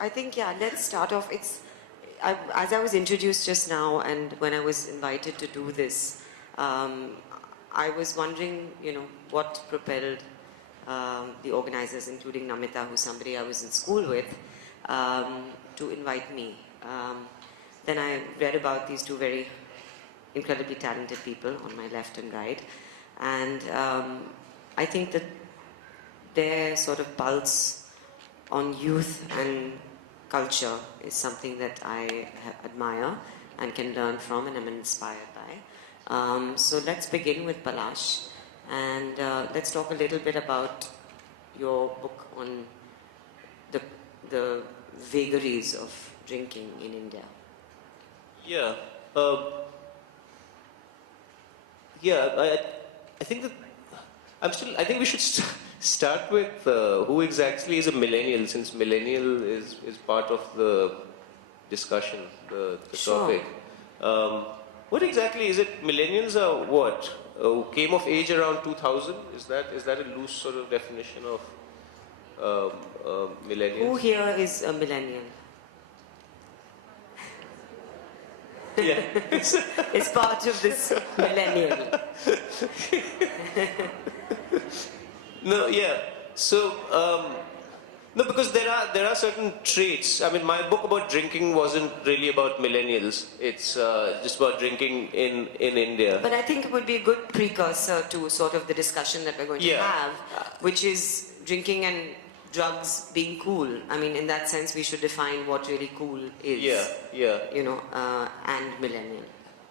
I think, let's start off. As I was introduced just now, and when I was invited to do this, I was wondering, what propelled the organizers, including Namita, who's somebody I was in school with, to invite me. Then I read about these two very incredibly talented people on my left and right, and I think that their sort of pulse on youth and culture is something that I admire and can learn from and am inspired by. So let's begin with Palash, and let's talk a little bit about your book on the vagaries of drinking in India. Yeah. I think that I think we should start with who exactly is a millennial, since millennial is part of the discussion, the Sure. topic. What exactly is it? Millennials are what? Came of age around 2000? Is that a loose sort of definition of millennials? Who here is a millennial? Yeah. It's part of this millennial. No, yeah. So, no, because there are certain traits. I mean, my book about drinking wasn't really about millennials. It's just about drinking in India. But I think it would be a good precursor to sort of the discussion that we're going to have, which is drinking and drugs being cool. I mean, in that sense, we should define what really cool is. Yeah. And millennial.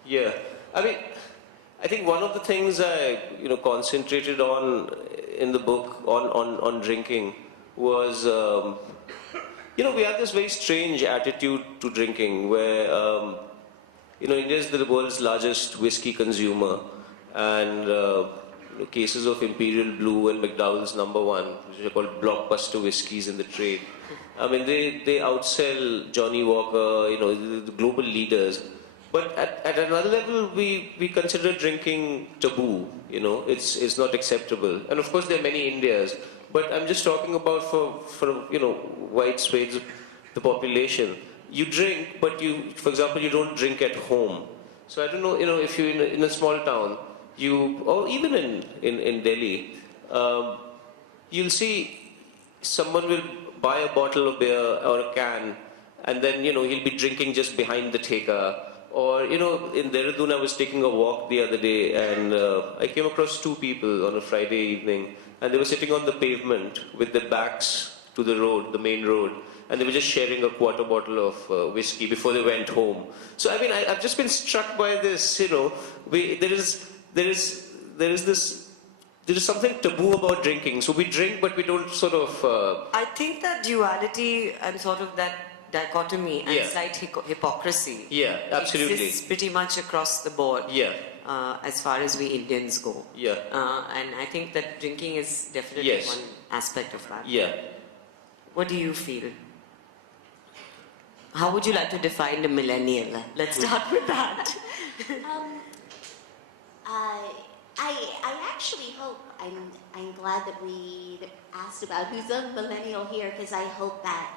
Yeah. I mean, I think one of the things I concentrated on in the book on drinking was we have this very strange attitude to drinking where India is the world's largest whiskey consumer, and cases of Imperial Blue and McDowell's No. 1, which are called blockbuster whiskeys in the trade. I mean, they outsell Johnny Walker, the global leaders. But at another level, we consider drinking taboo. It's not acceptable. And of course, there are many Indias. But I'm just talking about for wide swathes of the population. You drink, but for example, you don't drink at home. So I don't know, if you're in a small town, or even in Delhi, you'll see someone will buy a bottle of beer or a can, and then he'll be drinking just behind the theka. Or in Dehradun, I was taking a walk the other day, and I came across two people on a Friday evening, and they were sitting on the pavement with their backs to the road, the main road, and they were just sharing a quarter bottle of whiskey before they went home. So I mean, I've just been struck by this. There is something taboo about drinking. So we drink, but we don't sort of... I think that duality and sort of that dichotomy and slight hypocrisy exists pretty much across the board as far as we Indians go. And I think that drinking is definitely one aspect of that. What do you feel? How would you like to define a millennial? Let's start with that. I actually hope, I'm glad that we asked about who's a millennial here, because I hope that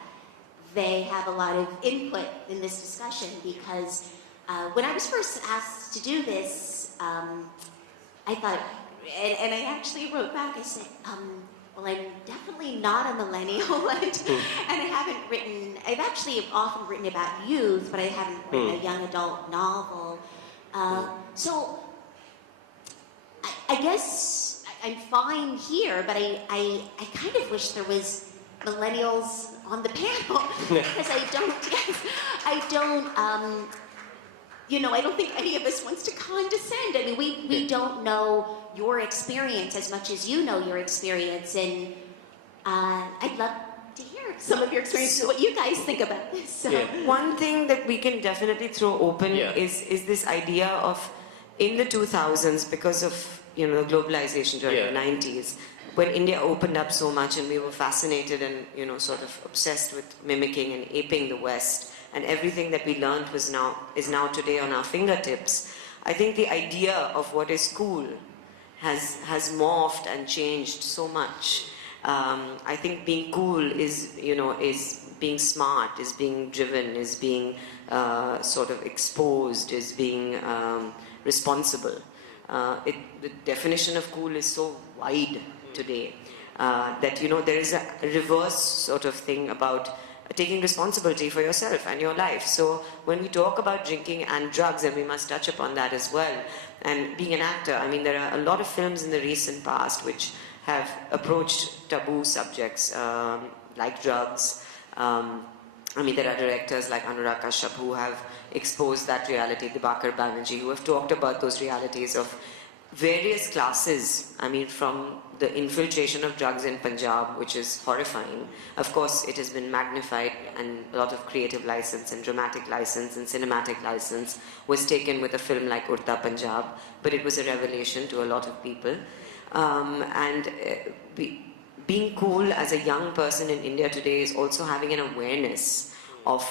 they have a lot of input in this discussion, because when I was first asked to do this, I thought, and I actually wrote back, I said, well, I'm definitely not a millennial, and I've actually often written about youth, but I haven't written a young adult novel. So I guess I'm fine here, but I kind of wish there was millennials on the panel, because I don't think any of us wants to condescend. I mean, we don't know your experience as much as you know your experience, and I'd love to hear some of your experience, what you guys think about this. So. One thing that we can definitely throw open is this idea of, in the 2000s, because of the globalization during the 90s, when India opened up so much and we were fascinated and sort of obsessed with mimicking and aping the West, and everything that we learned is now today on our fingertips. I think the idea of what is cool has morphed and changed so much. I think being cool is, is being smart, is being driven, is being sort of exposed, is being responsible. The definition of cool is so wide today that, there is a reverse sort of thing about taking responsibility for yourself and your life. So when we talk about drinking and drugs, and we must touch upon that as well, and being an actor, I mean, there are a lot of films in the recent past which have approached taboo subjects like drugs. I mean, there are directors like Anurag Kashyap who have exposed that reality, Dibakar Banerjee, who have talked about those realities of various classes. I mean, from the infiltration of drugs in Punjab, which is horrifying. Of course, it has been magnified, and a lot of creative license and dramatic license and cinematic license was taken with a film like Urta Punjab, but it was a revelation to a lot of people. Being cool as a young person in India today is also having an awareness of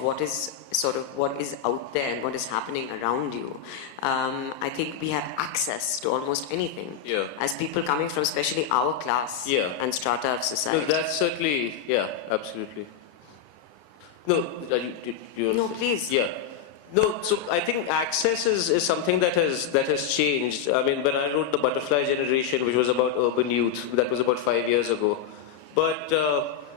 what is what is out there and what is happening around you. I think we have access to almost anything as people coming from especially our class and strata of society. No, that's certainly, absolutely. No, no, please. Yeah. No, so I think access is something that has changed. I mean, when I wrote The Butterfly Generation, which was about urban youth, that was about 5 years ago. But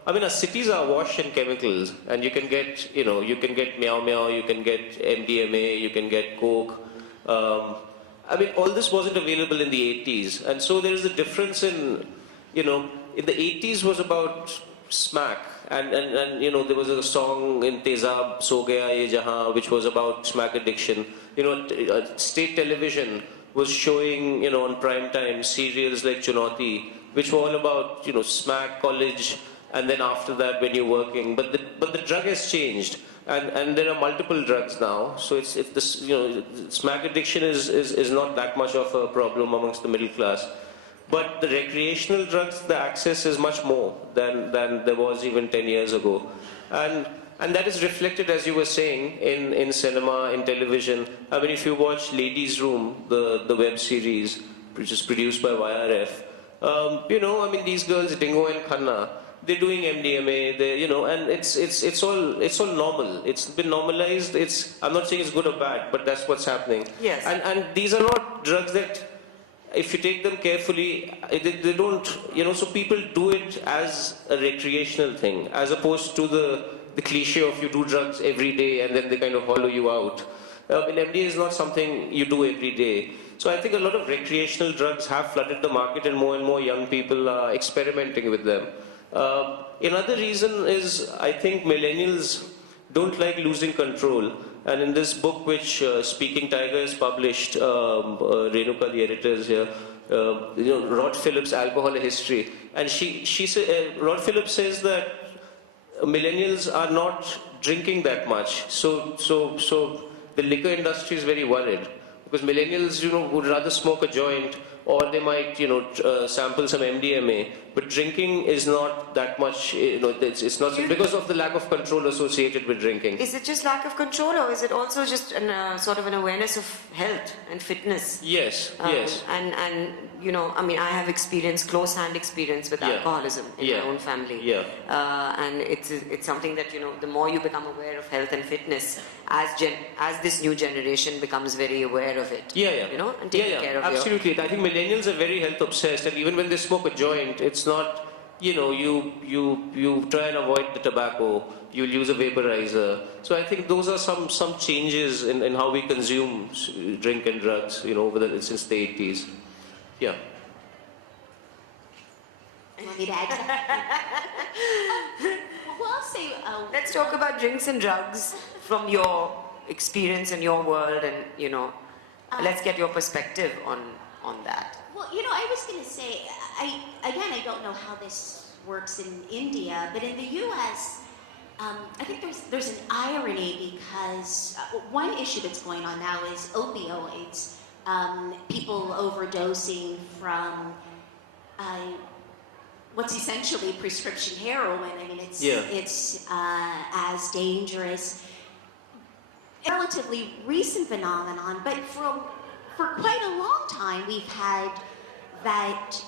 I mean, our cities are awash in chemicals, and you can get, you can get meow meow, you can get MDMA, you can get coke. I mean, all this wasn't available in the 80s, and so there is a difference in, in the 80s was about smack, and there was a song in Tezab, So Gaya Ye Jahan, which was about smack addiction. State television was showing, on prime time, serials like Chunauti, which were all about, smack, college, and then after that when you're working. But the drug has changed, and there are multiple drugs now. So it's this, smack addiction is not that much of a problem amongst the middle class. But the recreational drugs, the access is much more than there was even 10 years ago. And that is reflected, as you were saying, in cinema, in television. I mean, if you watch Ladies' Room, the web series, which is produced by YRF, I mean, these girls, Dingo and Khanna, they're doing MDMA, and it's all normal. It's been normalized. I'm not saying it's good or bad, but that's what's happening. Yes. And these are not drugs that, if you take them carefully, they don't, so people do it as a recreational thing, as opposed to the cliche of you do drugs every day and then they kind of hollow you out. MDMA is not something you do every day. So I think a lot of recreational drugs have flooded the market, and more young people are experimenting with them. Another reason is, I think millennials don't like losing control. And in this book, which Speaking Tiger has published, Renuka, the editor, is here, Rod Phillips' Alcohol History. And Rod Phillips says that millennials are not drinking that much. So the liquor industry is very worried. Because millennials, would rather smoke a joint, or they might, sample some MDMA. But drinking is not that much, it's not because of the lack of control associated with drinking. Is it just lack of control, or is it also just sort of an awareness of health and fitness? Yes, yes. And I mean, I have close-hand experience with alcoholism in my own family. Yeah. And it's something that, the more you become aware of health and fitness, as this new generation becomes very aware of it. And taking care of it. Absolutely. I think millennials are very health obsessed, and even when they smoke a joint, it's not, you try and avoid the tobacco, you'll use a vaporizer. So I think those are some changes in how we consume drink and drugs, since the 80s. Yeah. You want me to add to that? Well, I'll say... Let's talk about drinks and drugs from your experience in your world, and, let's get your perspective on that. Well, I was going to say, I don't know how this works in India, but in the U.S., I think there's an irony, because one issue that's going on now is opioids. People overdosing from what's essentially prescription heroin. I mean, it's as dangerous. A relatively recent phenomenon, but for quite a long time we've had that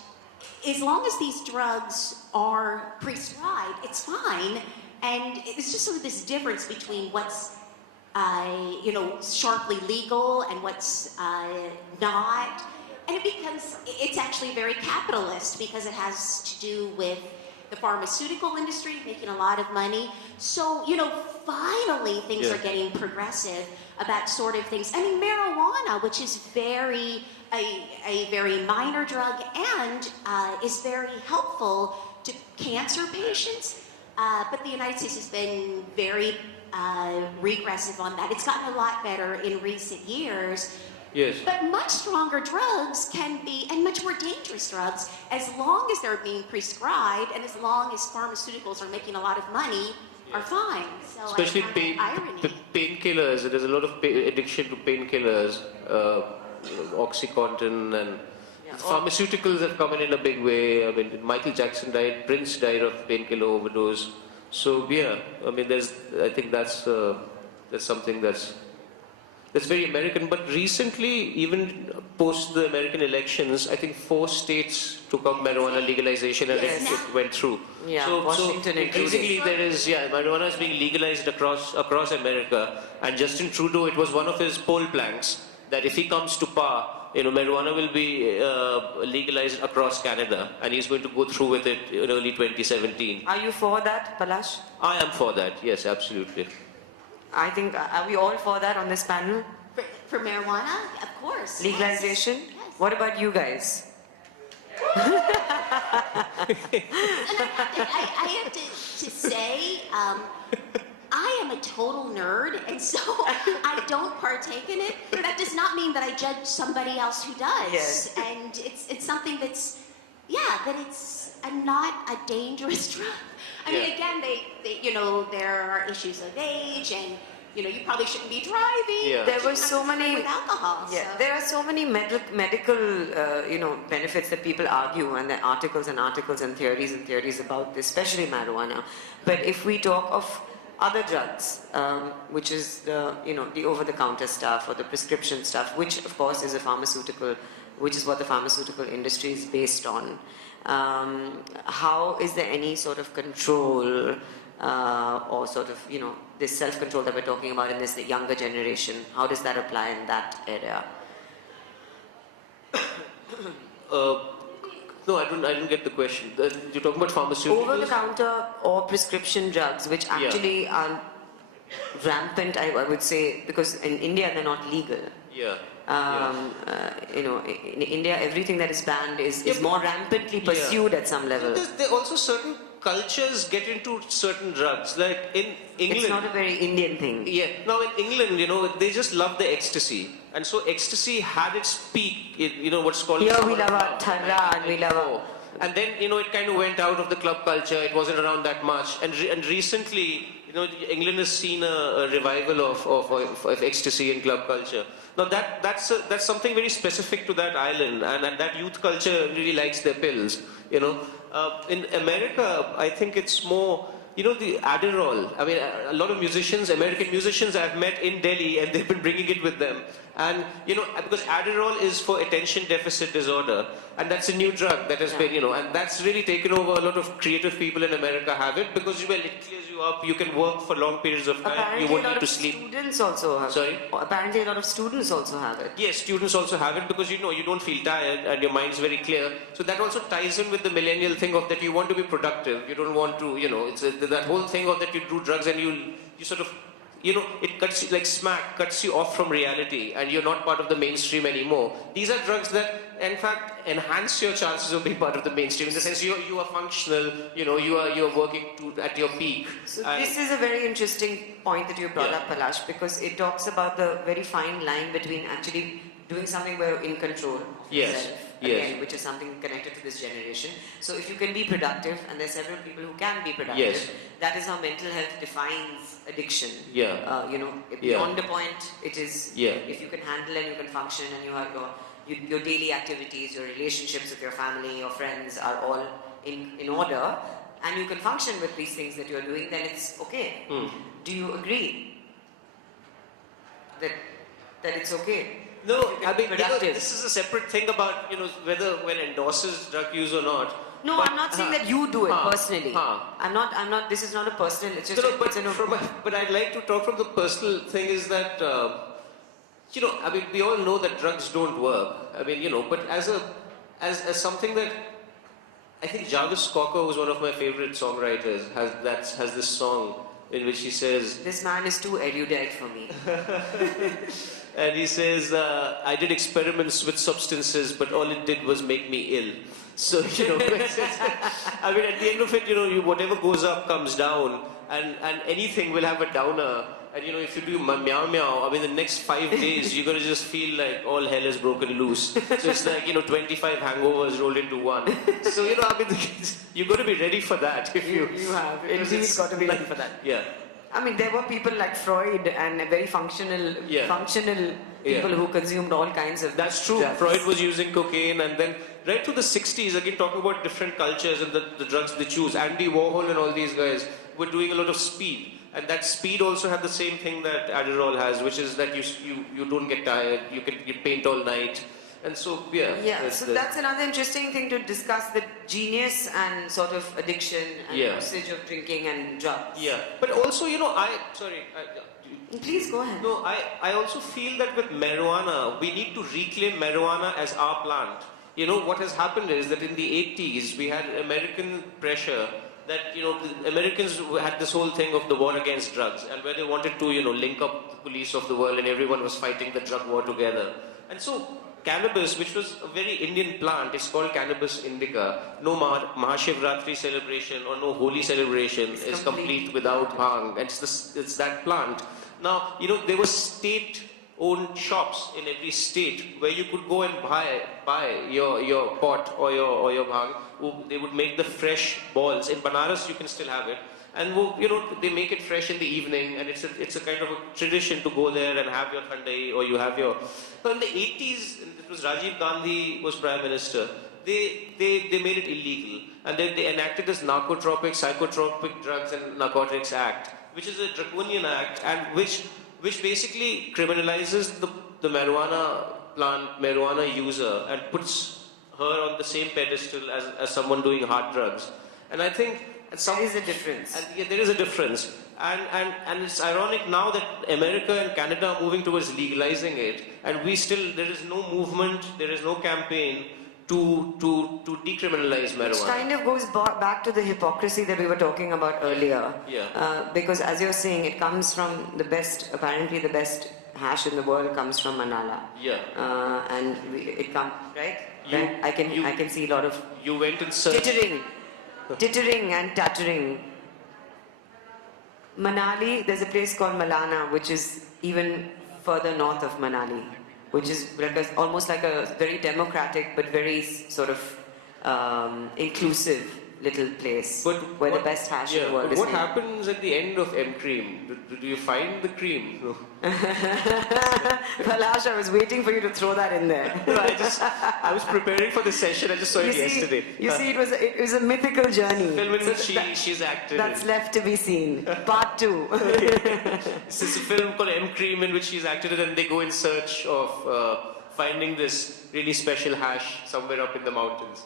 as long as these drugs are prescribed, it's fine. And it's just sort of this difference between what's, sharply legal and what's not. And it's actually very capitalist because it has to do with the pharmaceutical industry making a lot of money. So, finally things are getting progressive about sort of things. I mean, marijuana, which is a very minor drug and is very helpful to cancer patients. But the United States has been very regressive on that. It's gotten a lot better in recent years. Yes. But much stronger drugs can be, and much more dangerous drugs, as long as they're being prescribed and as long as pharmaceuticals are making a lot of money, are fine. So Especially painkillers. There's a lot of addiction to painkillers, OxyContin, and pharmaceuticals have come in a big way. I mean, Michael Jackson died, Prince died of painkiller overdose. So yeah, I mean, I think that's something that's very American. But recently, even post the American elections, I think 4 states took up marijuana legalization and it went through. Yeah, so Washington increasingly marijuana is being legalized across America. And Justin Trudeau, it was one of his poll planks that if he comes to power, marijuana will be legalized across Canada, and he's going to go through with it in early 2017. Are you for that, Palash? I am for that. Yes, absolutely. I think, are we all for that on this panel? For marijuana, of course. Legalization? Yes. What about you guys? And I have to say, I am a total nerd, and so I don't partake in it. But that does not mean that I judge somebody else who does. Yes. And it's something that's, that it's not a dangerous drug. I mean, again, there are issues of age, and you probably shouldn't be driving. Yeah. There were so many with alcohol. Yeah, So. there are so many medical benefits that people argue, and there are articles and theories about this, especially marijuana. But if we talk of other drugs, which is the over-the-counter stuff or the prescription stuff, which of course is a pharmaceutical, which is what the pharmaceutical industry is based on. How is there any sort of control or sort of, this self-control that we're talking about in this younger generation? How does that apply in that area? No, I didn't get the question. You're talking about pharmaceuticals? Over-the-counter or prescription drugs, which actually are rampant, I would say, because in India they're not legal. Yeah. In India, everything that is banned is more rampantly pursued at some level. There are also certain cultures get into certain drugs. Like in England, it's not a very Indian thing. Yeah. Now in England, they just love the ecstasy, and so ecstasy had its peak. What's called. Here we love a tharra and we love a. And then it kind of went out of the club culture. It wasn't around that much. And recently, England has seen a revival of ecstasy in club culture. Now that's something very specific to that island, and that youth culture really likes their pills. In America, I think it's more. The Adderall. I mean, a lot of American musicians I've met in Delhi, and they've been bringing it with them. And, because Adderall is for attention deficit disorder, and that's a new drug that has been, and that's really taken over. A lot of creative people in America have it because, it clears you up. You can work for long periods of time. Apparently you won't need to sleep. Students also have Sorry? Apparently a lot of students also have it. Yes, students also have it because, you don't feel tired and your mind's very clear. So that also ties in with the millennial thing of that you want to be productive. You don't want to, it's that whole thing of that you do drugs and you sort of, it cuts you, like smack, cuts you off from reality and you're not part of the mainstream anymore. These are drugs that, in fact, enhance your chances of being part of the mainstream in the sense you are functional, you're working at your peak. So this is a very interesting point that you brought up, Palash, because it talks about the very fine line between actually doing something where you're in control of yourself, again, which is something connected to this generation. So if you can be productive, and there's several people who can be productive, that is how mental health defines addiction. Beyond a point, it is if you can handle and you can function and you have your daily activities, your relationships with your family, your friends are all in order, and you can function with these things that you're doing, then it's okay. Do you agree that it's okay? No, You can I be mean, productive. this is a separate thing about, whether one endorses drug use or not. No, But, I'm not saying that you do it personally. huh. I'm not, this is not a personal, it's just, No, no, but, it's an but I'd like to talk from the personal thing is that, I mean, we all know that drugs don't work. I mean, but as something that, I think Jarvis Cocker, who's one of my favorite songwriters, has this song in which he says, this man is too erudite for me. and he says, I did experiments with substances, but all it did was make me ill. So, I mean, at the end of it, whatever goes up comes down, and anything will have a downer. And, if you do meow meow, I mean, the next 5 days, you're going to just feel like all hell is broken loose. So it's like, 25 hangovers rolled into one. So, I mean, you've got to be ready for that. If you have. because Indeed, it's got to be ready for that. Yeah. I mean, there were people like Freud and very functional people who consumed all kinds of That's true. drugs. Freud was using cocaine, and then right to the 60s, again talking about different cultures and the drugs they choose. Andy Warhol and all these guys were doing a lot of speed. And that speed also had the same thing that Adderall has, which is that you don't get tired, you paint all night. And so, so that's another interesting thing to discuss, the genius and sort of addiction and usage of drinking and drugs. Yeah, but also, Please go ahead. No, I also feel that with marijuana, we need to reclaim marijuana as our plant. What has happened is that in the 80s, we had American pressure that, the Americans had this whole thing of the war against drugs, and where they wanted to, link up the police of the world, and everyone was fighting the drug war together. And so, cannabis, which was a very Indian plant, is called cannabis indica. No Mahashivratri celebration or no holy celebration is complete without bhang. It's that plant. Now, there were state-owned shops in every state where you could go and buy your pot or your bhang. They would make the fresh balls. In Banaras, you can still have it. And they make it fresh in the evening, and it's a kind of a tradition to go there and have your thandai, or you have your. So in the 80s, it was Rajiv Gandhi was Prime Minister. They made it illegal, and they enacted this Narcotropic, Psychotropic Drugs and Narcotics Act, which is a draconian act, and which basically criminalizes the marijuana user and puts her on the same pedestal as someone doing hard drugs. And I think there is a difference. And, there is a difference. And it's ironic now that America and Canada are moving towards legalizing it, and there is no movement, there is no campaign to decriminalize marijuana. Which kind of goes back to the hypocrisy that we were talking about earlier. Because as you're saying, it comes from apparently the best hash in the world comes from Manala. And it comes, right? I can see a lot of you went and searched. Tittering and tattering. Manali, there's a place called Malana, which is even further north of Manali, which is almost like a very democratic but very sort of inclusive little place where the best hash in the world is What made. happens at the end of M cream? Do you find the cream? No. Palash, I was waiting for you to throw that in there. I was preparing for the session. I just saw it yesterday. You see, it was a mythical journey. Film in which she's acted. That's left to be seen. Part 2. This is a film called M Cream in which she's acted in, and they go in search of finding this really special hash somewhere up in the mountains.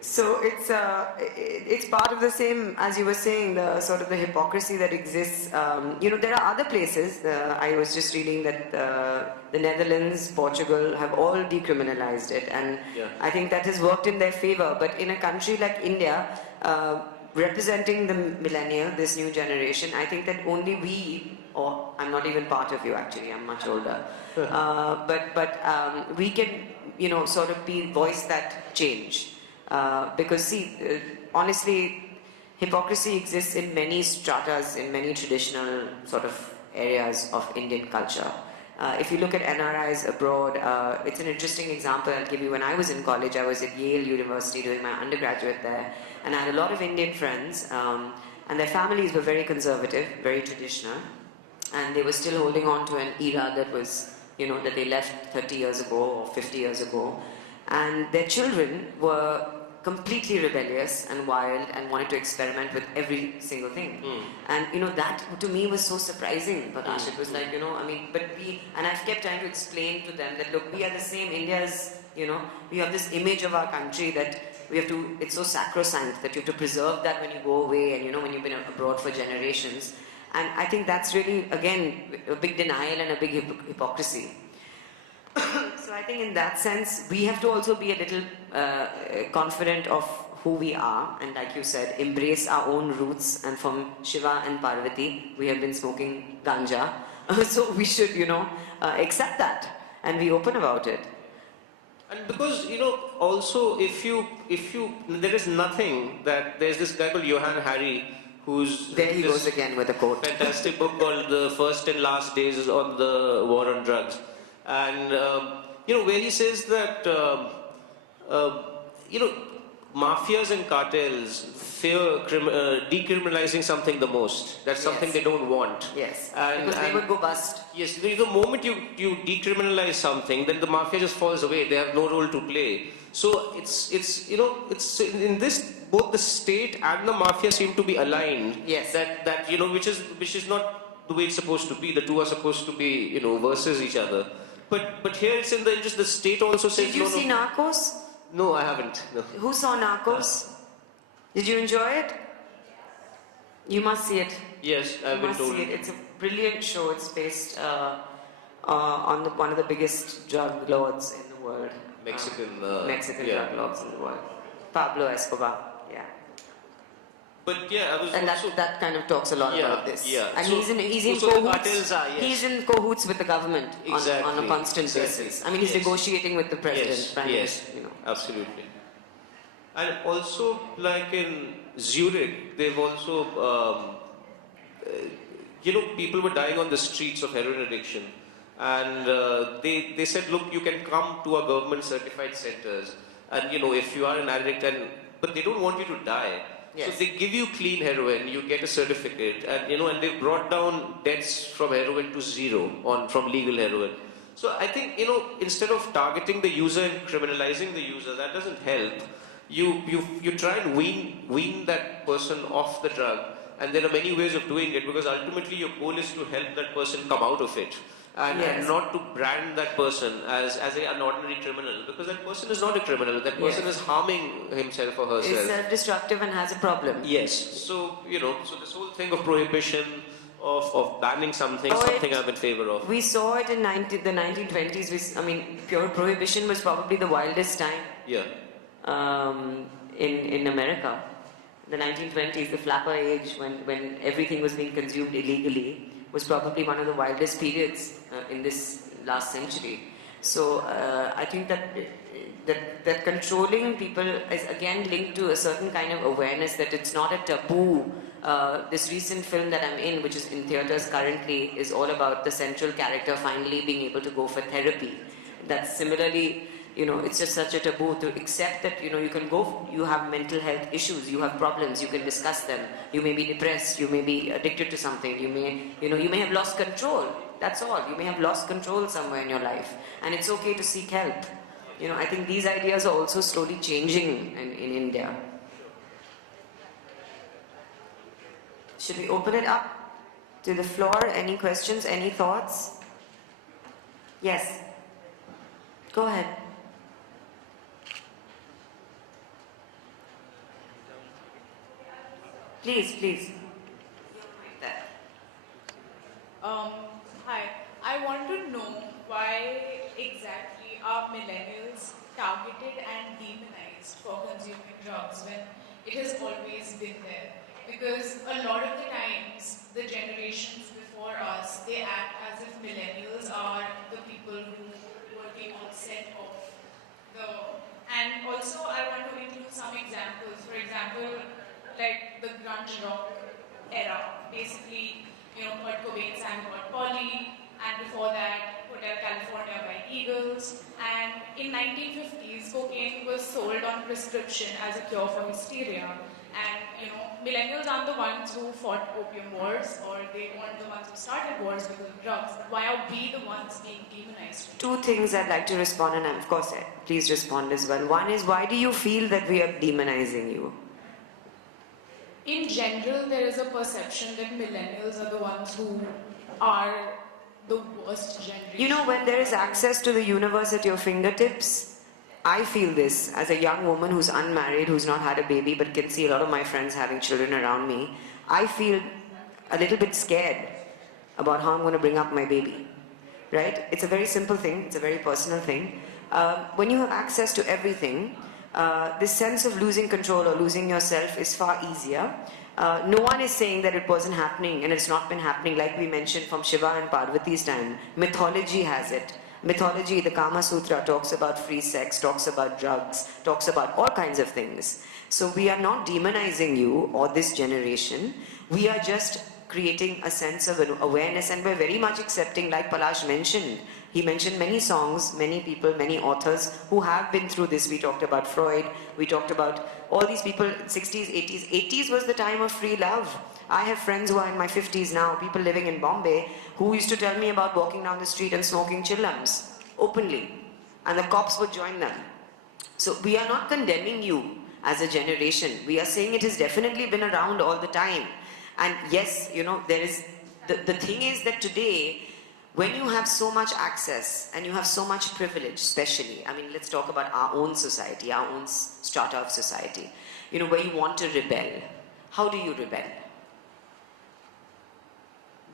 So it's part of the same, as you were saying, the sort of the hypocrisy that exists. There are other places. I was just reading that the Netherlands, Portugal have all decriminalized it, and I think that has worked in their favor. But in a country like India, representing the millennial, this new generation, I think that only we, or I'm not even part of you actually, I'm much older, but we can, sort of voice that change. Because see, honestly, hypocrisy exists in many stratas, in many traditional sort of areas of Indian culture. If you look at NRIs abroad, it's an interesting example I'll give you. When I was in college, I was at Yale University doing my undergraduate there, and I had a lot of Indian friends, and their families were very conservative, very traditional, and they were still holding on to an era that was, that they left 30 years ago or 50 years ago, and their children were completely rebellious and wild and wanted to experiment with every single thing. And that to me was so surprising, Prakash. It was like, and I've kept trying to explain to them that look, we are the same. India is, we have this image of our country that we have to, it's so sacrosanct that you have to preserve that when you go away and when you've been abroad for generations. And I think that's really, again, a big denial and a big hypocrisy. So I think in that sense, we have to also be a little confident of who we are, and like you said, embrace our own roots. And from Shiva and Parvati, we have been smoking ganja. So we should, accept that and be open about it. And because, also if you, there is nothing that, there's this guy called Johann Hari, who's... There he goes again with a quote. Fantastic book called The First and Last Days on the War on Drugs. And, where he says that, mafias and cartels fear decriminalizing something the most. That's something they don't want. Yes, because they would go bust. Yes, the moment you decriminalize something, then the mafia just falls away. They have no role to play. So it's in this, both the state and the mafia seem to be aligned. Yes. That which is not the way it's supposed to be. The two are supposed to be, versus each other. But here it's in the interest. The state also says. Did you see Narcos? No, I haven't. No. Who saw Narcos? Did you enjoy it? You must see it. Yes, I've been told. You must see it. It's a brilliant show. It's based on one of the biggest drug lords in the world. Mexican drug lords in the world. Pablo Escobar. Yeah. But yeah, I was and also... that kind of talks a lot about this. Yeah. And so, he's in so cahoots. Yes. He's in cahoots with the government on a constant basis. I mean, he's negotiating with the president. Prime Minister, Absolutely. And also, like in Zurich, they've also, people were dying on the streets of heroin addiction. And they said, look, you can come to our government certified centers. And, if you are an addict, but they don't want you to die. Yes. So they give you clean heroin, you get a certificate, and and they've brought down deaths from heroin to zero from legal heroin. So I think, instead of targeting the user and criminalizing the user, that doesn't help. You try and wean that person off the drug, and there are many ways of doing it, because ultimately your goal is to help that person come out of it. And not to brand that person as an ordinary criminal, because that person is not a criminal. That person is harming himself or herself. Is self-destructive and has a problem. Yes. So, so this whole thing of prohibition, of banning something, something I'm in favor of. We saw it in the 1920s. Pure prohibition was probably the wildest time. Yeah. In America. The 1920s, the flapper age, when everything was being consumed illegally, was probably one of the wildest periods in this last century. So I think that controlling people is again linked to a certain kind of awareness that it's not a taboo. This recent film that I'm in, which is in theaters currently, is all about the central character finally being able to go for therapy. That's similarly, it's just such a taboo to accept that, you can go, you have mental health issues, you have problems, you can discuss them. You may be depressed, you may be addicted to something, you may have lost control. That's all. You may have lost control somewhere in your life. And it's okay to seek help. I think these ideas are also slowly changing in India. Should we open it up to the floor? Any questions, any thoughts? Yes. Go ahead. Please. Hi. I want to know why exactly are millennials targeted and demonized for consuming drugs when it has always been there? Because a lot of the times, the generations before us, they act as if millennials are the people who were the onset of the... And also, I want to include some examples. For example, like the grunge rock era. Basically, Kurt Cobain sang about Polly, and before that, Hotel California by Eagles. And in 1950s, cocaine was sold on prescription as a cure for hysteria. And millennials aren't the ones who fought opium wars, or they weren't the ones who started wars because of drugs. Why are we the ones being demonized? Two things I'd like to respond, and of course, please respond as well. One is, why do you feel that we are demonizing you? In general, there is a perception that millennials are the ones who are the worst generation. You know, when there is access to the universe at your fingertips, I feel this as a young woman who's unmarried, who's not had a baby, but can see a lot of my friends having children around me. I feel a little bit scared about how I'm going to bring up my baby. Right? It's a very simple thing. It's a very personal thing. When you have access to everything, this sense of losing control or losing yourself is far easier. No one is saying that it wasn't happening and it's not been happening, like we mentioned from Shiva and Parvati's time. Mythology has it. Mythology, the Kama Sutra, talks about free sex, talks about drugs, talks about all kinds of things. So we are not demonizing you or this generation. We are just creating a sense of awareness, and we're very much accepting, like Palash mentioned. He mentioned many songs, many people, many authors who have been through this. We talked about Freud, we talked about all these people, 60s, 80s. 80s was the time of free love. I have friends who are in my 50s now, people living in Bombay, who used to tell me about walking down the street and smoking chillums, openly. And the cops would join them. So we are not condemning you as a generation. We are saying it has definitely been around all the time. And yes, there is, the thing is that today, when you have so much access and you have so much privilege, especially, I mean, let's talk about our own society, our own strata of society, where you want to rebel. How do you rebel?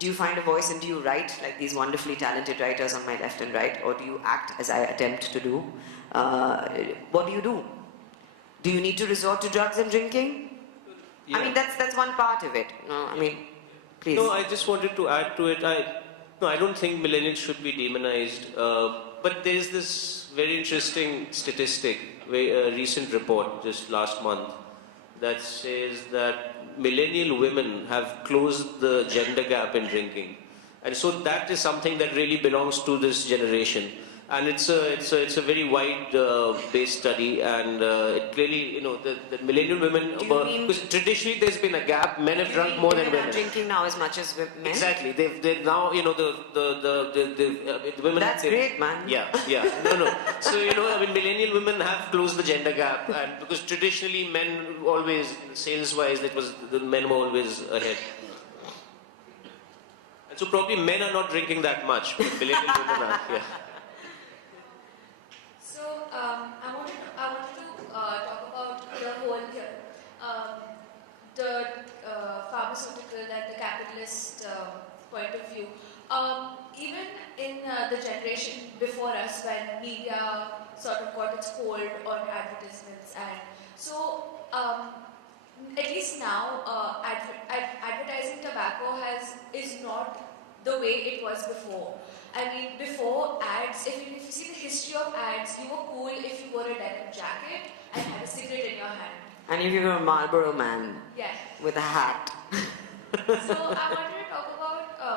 Do you find a voice and do you write like these wonderfully talented writers on my left and right, or do you act as I attempt to do? What do you do? Do you need to resort to drugs and drinking? Yeah. I mean, that's one part of it. No, I mean, please. No, I just wanted to add to it. I don't think millennials should be demonized. But there's this very interesting statistic, a recent report just last month, that says that millennial women have closed the gender gap in drinking. And so that is something that really belongs to this generation. And it's a very wide based study, and it clearly, the millennial women, because traditionally there's been a gap. Men have drunk more than women. Women are drinking now as much as men. Exactly. They've now, the women. That's great, man. Yeah. No. So millennial women have closed the gender gap, and because traditionally men always, sales-wise, the men were always ahead. And so probably men are not drinking that much, but millennial women are. Yeah. I wanted to talk about the whole here, the pharmaceutical and the capitalist point of view. Even in the generation before us, when media sort of got its hold on advertisements, and so at least now, advertising tobacco is not the way it was before. I mean, before ads, if you see the history of ads, you were cool if you wore a denim jacket and had a cigarette in your hand. And if you were a Marlboro man. Yeah. With a hat. So I wanted to talk about, I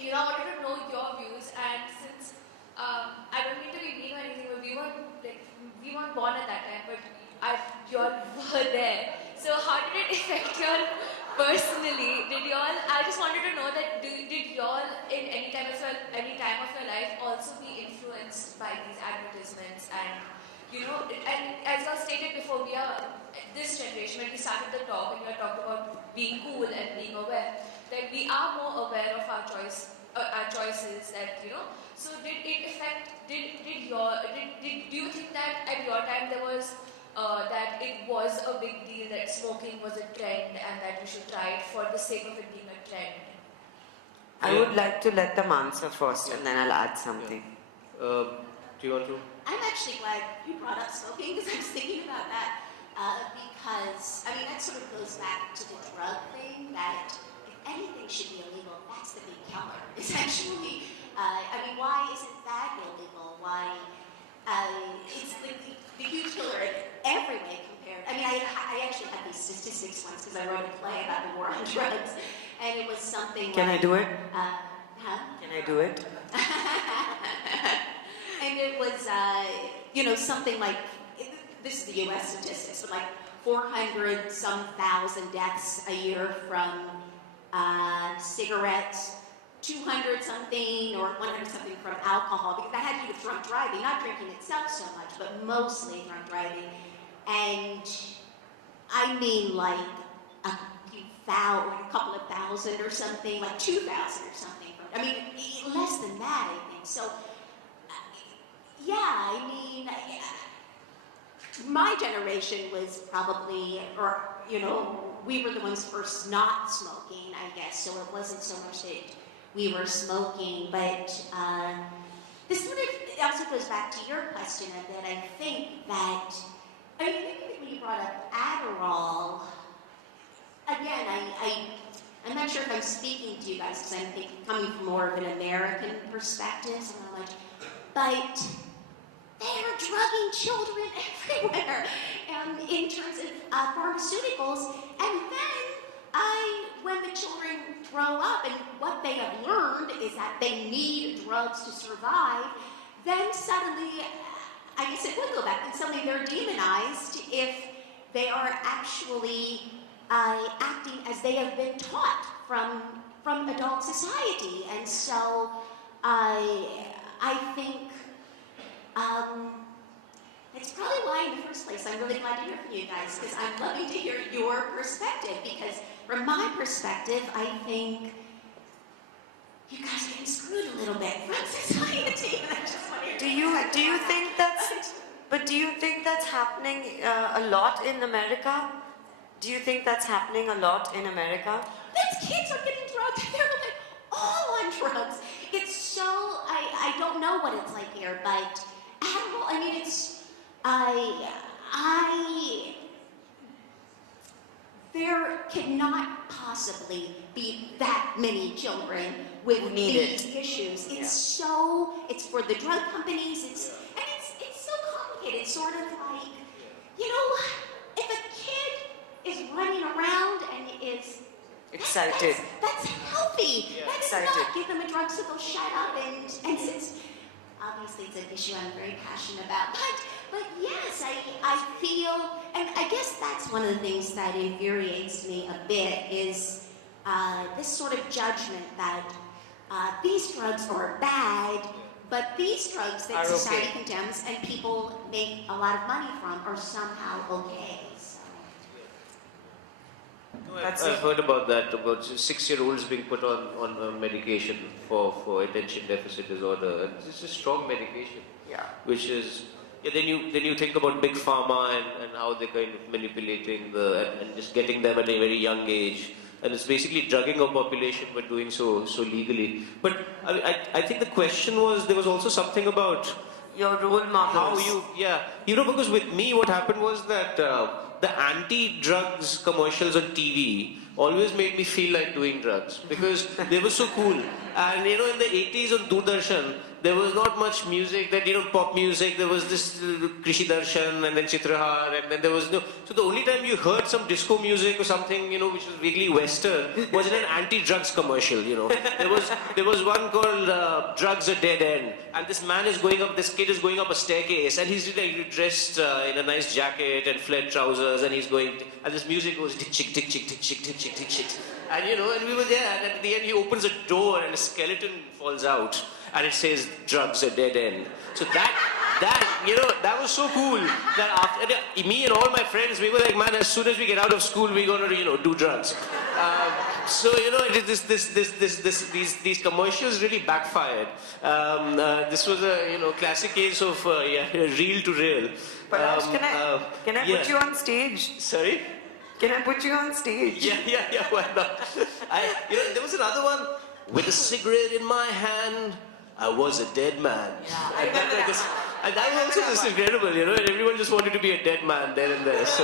wanted to know your views, and since I don't mean to be mean or anything, but we weren't born at that time, but you all were there. So how did it affect you all personally? I just wanted to know that did y'all in any time of your life also be influenced by these advertisements? And and as I stated before, we are this generation, when we started the talk and you had talked about being cool and being aware, that we are more aware of our choices, that so did it affect, do you think that at your time there was that it was a big deal, that smoking was a trend and that we should try it for the sake of it being a trend? I would like to let them answer first, and then I'll add something. Do you want to? I'm actually glad you brought up smoking, because I was thinking about that. Because, I mean, that sort of goes back to the drug thing, that if anything should be illegal, that's the big killer. Essentially, why isn't that illegal? Why? It's the huge killer in every way compared. I actually had these statistics once because I wrote a play about the war on drugs, and it was something. Can I do it? Can I do it? And it was, something like, this is the U.S. statistics, but like 400 some thousand deaths a year from cigarettes, 200 something or 100 something from alcohol, because that had to do with drunk driving, not drinking itself so much, but mostly drunk driving. And I mean like a couple of thousand or something, like 2,000 or something. I mean, less than that, I think. So, yeah, I mean, my generation was probably, or, you know, we were the ones first not smoking, I guess, so it wasn't so much that we were smoking, but this sort of also goes back to your question a bit. I think that, I mean, when you brought up Adderall, again, I'm not sure if I'm speaking to you guys, because I'm coming from more of an American perspective, so I'm like, but they are drugging children everywhere in terms of pharmaceuticals, and then when the children grow up and what they have learned is that they need drugs to survive, then suddenly, I guess it would go back, and suddenly they're demonized if they are actually acting as they have been taught from adult society. And so I think it's probably why in the first place I'm really glad to hear from you guys, because I'm loving to hear your perspective, because from my perspective, I think you guys are getting screwed a little bit from society. And I just want to Do you think that's happening a lot in America? Do you think that's happening a lot in America? These kids are getting drugged. They're like all on drugs. It's so, I don't know what it's like here, but Adderall, I mean, there cannot possibly be that many children with these issues. It's it's for the drug companies, it's so complicated. It's sort of like, you know, if a kid is running around and is excited, that's healthy. Yeah. That is Excited. not give them a drug so they'll shut up and since obviously it's an issue I'm very passionate about. But yes, I feel, and I guess that's one of the things that infuriates me a bit is this sort of judgment that these drugs are bad, but these drugs that society condemns and people make a lot of money from are somehow okay. No, I've heard about that, about 6-year-olds being put on medication for attention deficit disorder. And it's a strong medication. Yeah. Which is, then you think about big pharma and how they're kind of manipulating and just getting them at a very young age. And it's basically drugging a population but doing so legally. But I think the question was, there was also something about your role models. Because with me what happened was that the anti-drugs commercials on TV always made me feel like doing drugs because they were so cool. And in the 80s on Doordarshan, there was not much music, that pop music. There was this Krishi Darshan and then Chitrahar, and then there was no. So the only time you heard some disco music or something, which was really Western, was in an anti-drugs commercial. There was one called "Drugs a Dead End," and this kid is going up a staircase, and he's really dressed in a nice jacket and flared trousers, and he's going, and this music goes tick chick tick chick tick chick tick chick tick chick, and and we were there, and at the end he opens a door and a skeleton falls out. And it says, "Drugs a dead end." So that was so cool that after me and all my friends, we were like, man, as soon as we get out of school, we're gonna, do drugs. These commercials really backfired. This was a, classic case of, real to real. Parash, can I put you on stage? Sorry? Can I put you on stage? Yeah, why not? There was another one, with a cigarette in my hand, I was a dead man. Yeah, I remember that. And that was also just incredible, and everyone just wanted to be a dead man there and there. So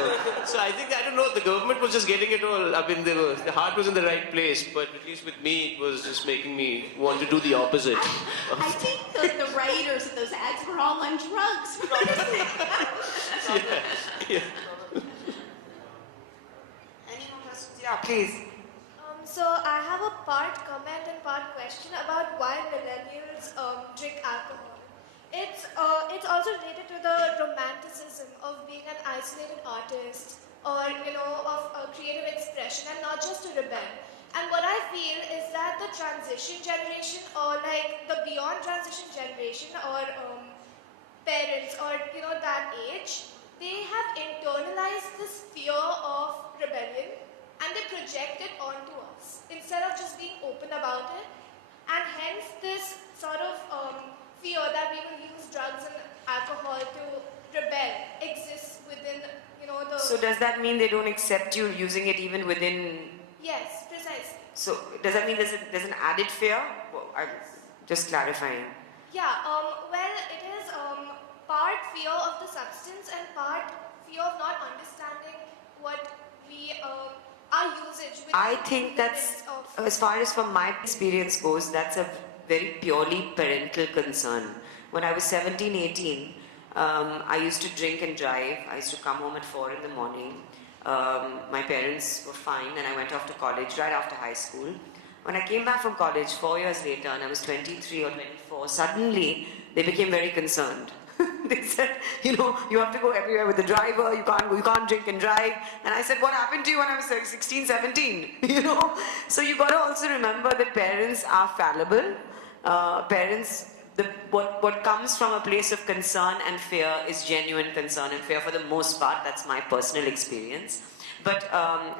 I think, I don't know, the government was just getting it all. I mean, the heart was in the right place, but at least with me, it was just making me want to do the opposite. I think the writers of those ads were all on drugs. Yeah. Any more questions? Yeah, please. So I have a part comment and part question about why millennials drink alcohol. It's also related to the romanticism of being an isolated artist or of creative expression and not just to rebel. And what I feel is that the transition generation, or like the beyond transition generation, or parents, or that age, they have internalized this fear of rebellion and they project it onto us instead of just being open about it. And hence this sort of fear that we will use drugs and alcohol to rebel exists within the... So does that mean they don't accept you using it even within... Yes, precisely. So does that mean there's an added fear? Well, I'm just clarifying. Yeah, well, it is part fear of the substance and part fear of not understanding what we, our usage. I think that's, as far as from my experience goes, that's a very purely parental concern. When I was 17, 18, I used to drink and drive. I used to come home at 4 in the morning. My parents were fine and I went off to college right after high school. When I came back from college 4 years later and I was 23 or 24, suddenly they became very concerned. They said, you have to go everywhere with the driver, you can't drink and drive. And I said, what happened to you when I was 16, 17? So you've got to also remember that parents are fallible. What comes from a place of concern and fear is genuine concern and fear for the most part. That's my personal experience. But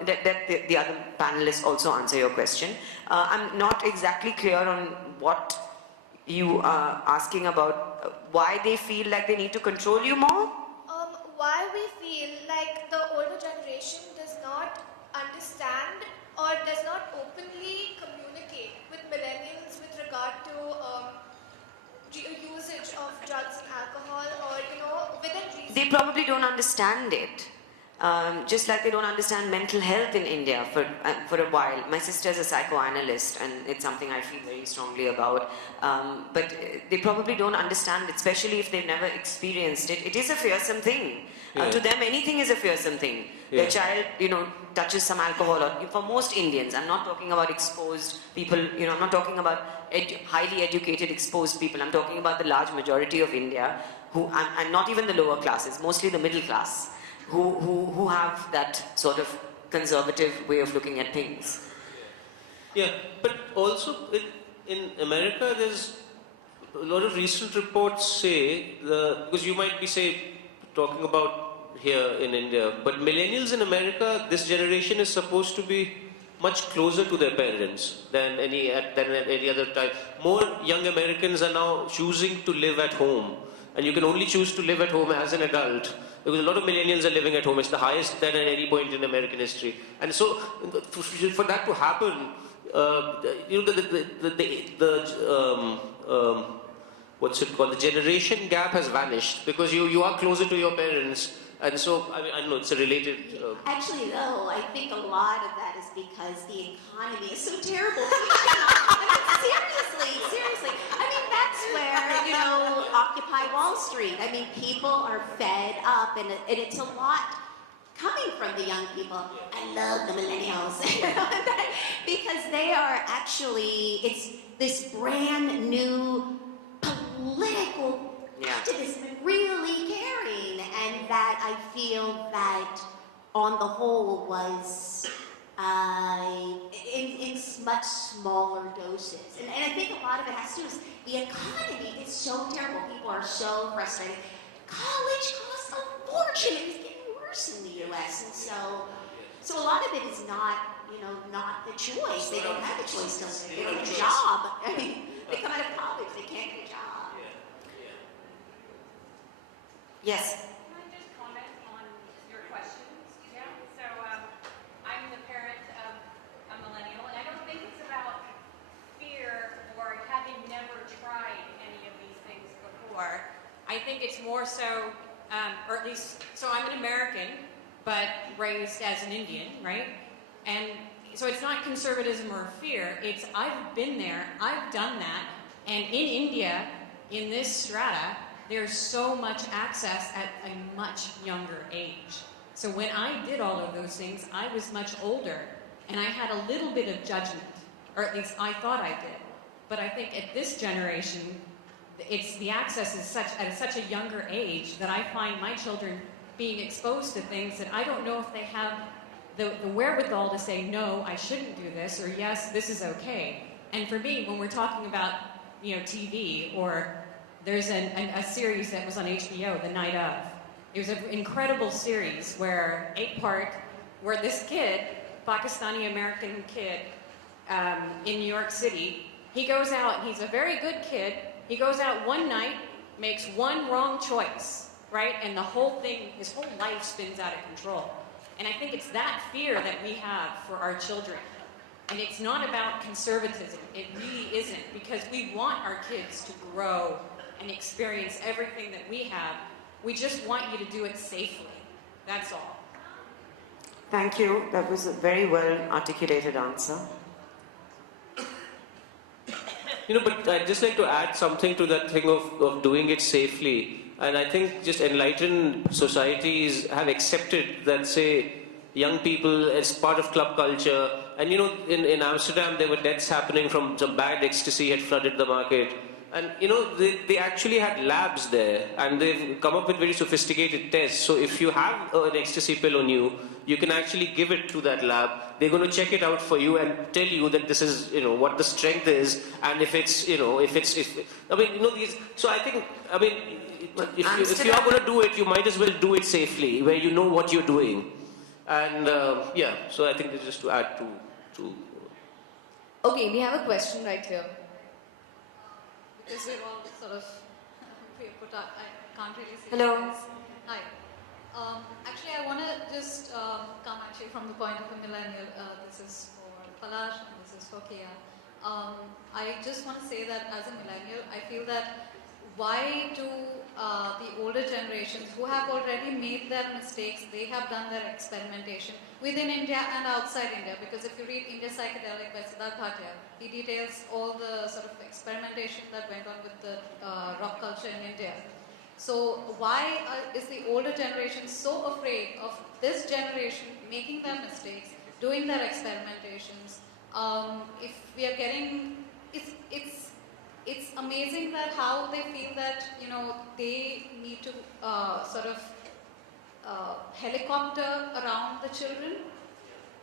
the other panelists also answer your question. I'm not exactly clear on what you are asking about, why they feel like they need to control you more? Why we feel like the older generation does not understand or does not openly communicate with millennials with regard to usage of drugs and alcohol, or within reason. They probably don't understand it. Just like they don't understand mental health in India for a while. My sister is a psychoanalyst and it's something I feel very strongly about. But they probably don't understand it, especially if they've never experienced it. It is a fearsome thing. To them, anything is a fearsome thing. Their child, touches some alcohol, or for most Indians, I'm not talking about exposed people, I'm not talking about highly educated exposed people. I'm talking about the large majority of India, and not even the lower classes, mostly the middle class. Who have that sort of conservative way of looking at things. Yeah, but also in America, there's a lot of recent reports say, because you might be talking about here in India, but millennials in America, this generation is supposed to be much closer to their parents than at any other time. More young Americans are now choosing to live at home, and you can only choose to live at home as an adult. Because a lot of millennials are living at home. It's the highest than at any point in American history. And so, for that to happen, what's it called? The generation gap has vanished because you are closer to your parents. And so, I know it's a related... Actually, though, I think a lot of that is because the economy is so terrible. Seriously. I mean, that's where, Occupy Wall Street. I mean, people are fed up, and it's a lot coming from the young people. I love the millennials. Because they are actually, it's this brand new political activism really caring, and that I feel that on the whole was in much smaller doses. And I think a lot of it has to do with the economy is so terrible. People are so frustrated. College costs a fortune. It is getting worse in the US. And so a lot of it is not, not the choice. They don't have a choice. They don't have a job. I mean, they come out of college, they can't get a job. Yes. Can I just comment on your questions? Yeah. So I'm the parent of a millennial, and I don't think it's about fear or having never tried any of these things before. I think it's more so, or at least, so I'm an American, but raised as an Indian, right? And so it's not conservatism or fear. It's I've been there, I've done that, and in India, in this strata, there's so much access at a much younger age. So when I did all of those things, I was much older, and I had a little bit of judgment, or at least I thought I did. But I think at this generation, the access is at such a younger age that I find my children being exposed to things that I don't know if they have the wherewithal to say, no, I shouldn't do this, or yes, this is okay. And for me, when we're talking about, TV, or there's a series that was on HBO, The Night of. It was an incredible series where 8-part, where this kid, Pakistani-American kid, in New York City, he goes out, he's a very good kid, he goes out one night, makes one wrong choice, right? And the whole thing, his whole life spins out of control. And I think it's that fear that we have for our children. And it's not about conservatism. It really isn't, because we want our kids to grow and experience everything that we have. We just want you to do it safely. That's all. Thank you. That was a very well articulated answer. But I'd just like to add something to that thing of doing it safely. And I think just enlightened societies have accepted that, say, young people as part of club culture. And in Amsterdam, there were deaths happening from some bad ecstasy had flooded the market. And they actually had labs there, and they've come up with very sophisticated tests. So if you have an ecstasy pill on you, you can actually give it to that lab. They're going to check it out for you and tell you that this is, what the strength is, and if it's, these. So I think, if you are going to do it, you might as well do it safely, where you know what you're doing. And so I think this is just to add to. Okay, we have a question right here. Because we're all sort of put up, I can't really see. Hello. You guys. Hi. Actually, I want to just come actually from the point of a millennial. This is for Palash and this is for Kia. I just want to say that as a millennial, I feel that why do the older generations who have already made their mistakes, they have done their experimentation within India and outside India, because if you read India Psychedelic by Siddharth Bhatia, he details all the sort of experimentation that went on with the rock culture in India. So why is the older generation so afraid of this generation making their mistakes, doing their experimentations? If we are getting, it's amazing that how they feel that they need to sort of helicopter around the children,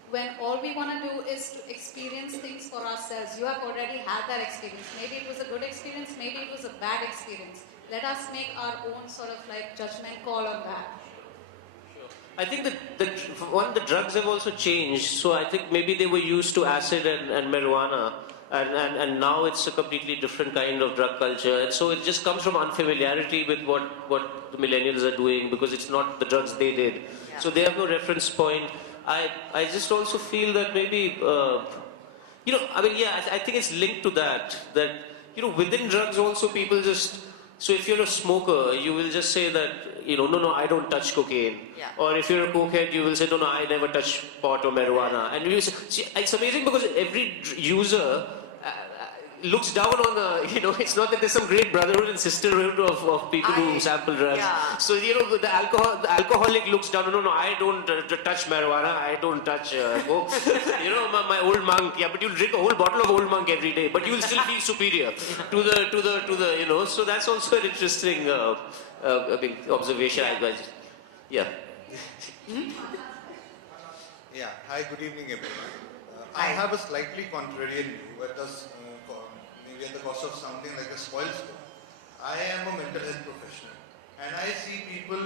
when all we want to do is to experience things for ourselves. You have already had that experience. Maybe it was a good experience, maybe it was a bad experience. Let us make our own sort of judgment call on that. I think that the drugs have also changed. So I think maybe they were used to acid and marijuana. And now it's a completely different kind of drug culture. And so it just comes from unfamiliarity with what the millennials are doing, because it's not the drugs they did. Yeah. So they have no reference point. I just also feel that maybe, I think it's linked to that within drugs also people just, so if you're a smoker, you will just say that, no, I don't touch cocaine. Yeah. Or if you're a cokehead, you will say, no, I never touch pot or marijuana. And you see, it's amazing because every user looks down on it's not that there's some great brotherhood and sisterhood of people who sample drugs. Yeah. So, the alcoholic looks down, no, I don't touch marijuana, I don't touch coke. My old monk, but you'll drink a whole bottle of old monk every day, but you will still feel superior to the, so that's also an interesting observation, I guess. Yeah. Yeah, hi, good evening everyone. I have a slightly contrarian view, maybe at the cost of sounding like a spoiled sport. I am a mental health professional and I see people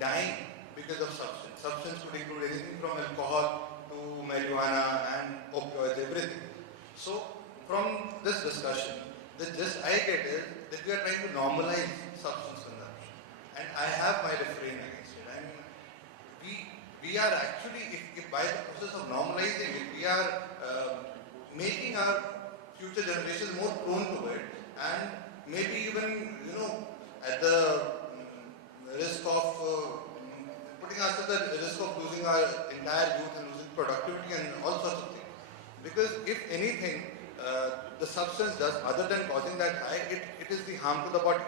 dying because of substance. Substance could include anything from alcohol to marijuana and opioids, everything. So from this discussion, the gist I get is that we are trying to normalize substance consumption. And I have my refrain against it. I mean, we are actually, if by the process of normalizing it, we are making our future generations more prone to it, and maybe even, at the risk of putting us at the risk of losing our entire youth and losing productivity and all sorts of things. Because if anything, the substance does, other than causing that high, it is the harm to the body.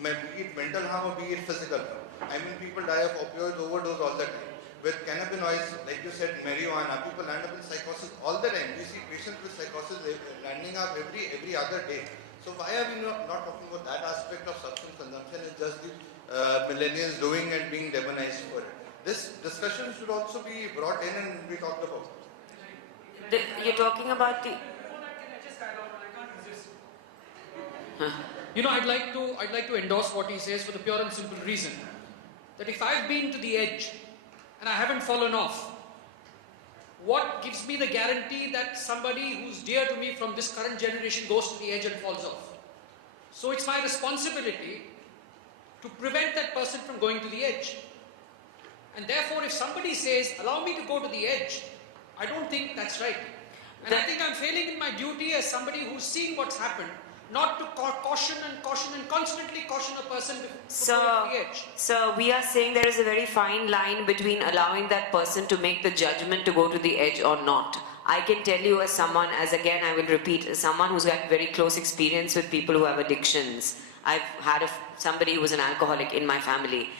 Be it mental harm or be it physical harm. I mean, people die of opioids overdose all the time. With cannabinoids, like you said, marijuana, people land up in psychosis all the time. We see patients with psychosis landing up every other day. So why are we not talking about that aspect of substance consumption and just the millennials doing and being demonized for it. This discussion should also be brought in and be talked about. You're talking about the... You know, I'd like to endorse what he says for the pure and simple reason that if I've been to the edge and I haven't fallen off, what gives me the guarantee that somebody who's dear to me from this current generation goes to the edge and falls off? So it's my responsibility to prevent that person from going to the edge. And therefore, if somebody says, allow me to go to the edge, I don't think that's right. And I think I'm failing in my duty as somebody who's seen what's happened, not to caution and constantly caution a person before going to the edge. So we are saying there is a very fine line between allowing that person to make the judgment to go to the edge or not. I can tell you as someone, as again I will repeat, as someone who's got very close experience with people who have addictions. I've had somebody who was an alcoholic in my family.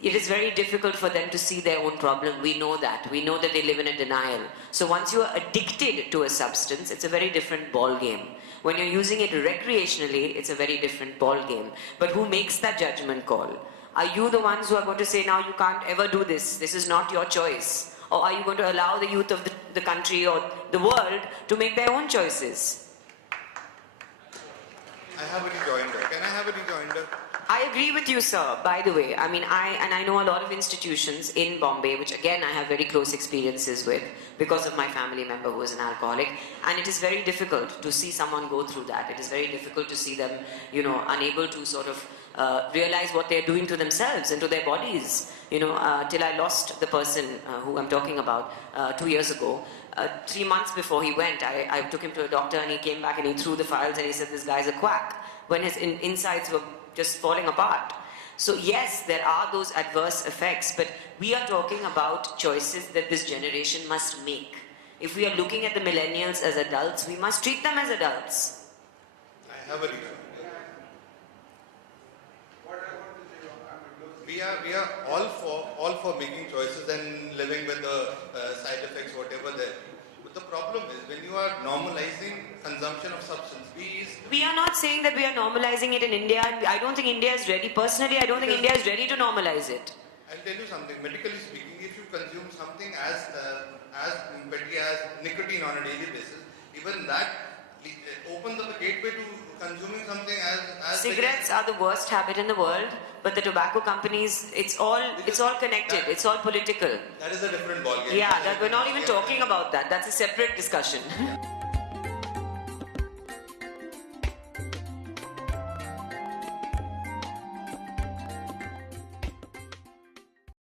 It is very difficult for them to see their own problem. We know that. We know that they live in a denial. So once you are addicted to a substance, it's a very different ball game. When you're using it recreationally, it's a very different ball game. But who makes that judgment call? Are you the ones who are going to say, now you can't ever do this, this is not your choice? Or are you going to allow the youth of the country or the world to make their own choices? I have a rejoinder. Can I have a rejoinder? I agree with you, sir, by the way. I mean, I know a lot of institutions in Bombay, which again I have very close experiences with because of my family member who is an alcoholic. And it is very difficult to see someone go through that. It is very difficult to see them, you know, unable to sort of realize what they're doing to themselves and to their bodies. You know, till I lost the person who I'm talking about 2 years ago. 3 months before he went, I took him to a doctor and he came back and he threw the files and he said, this guy's a quack. When his insides were just falling apart. So yes, there are those adverse effects, but we are talking about choices that this generation must make. If we are looking at the millennials as adults, we must treat them as adults. I have a reason. We are all for making choices and living with the side effects, whatever there. But the problem is when you are normalizing consumption of substance, we are not saying that we are normalizing it in India. I don't think India is ready. Personally, I don't think India is ready to normalize it. I'll tell you something. Medically speaking, if you consume something as petty as nicotine on a daily basis, even that opens up a gateway to consuming something as cigarettes are the worst habit in the world, but the tobacco companies, it's all connected. It's all political. That is a different ballgame. Yeah, we're not even talking about that. That's a separate discussion.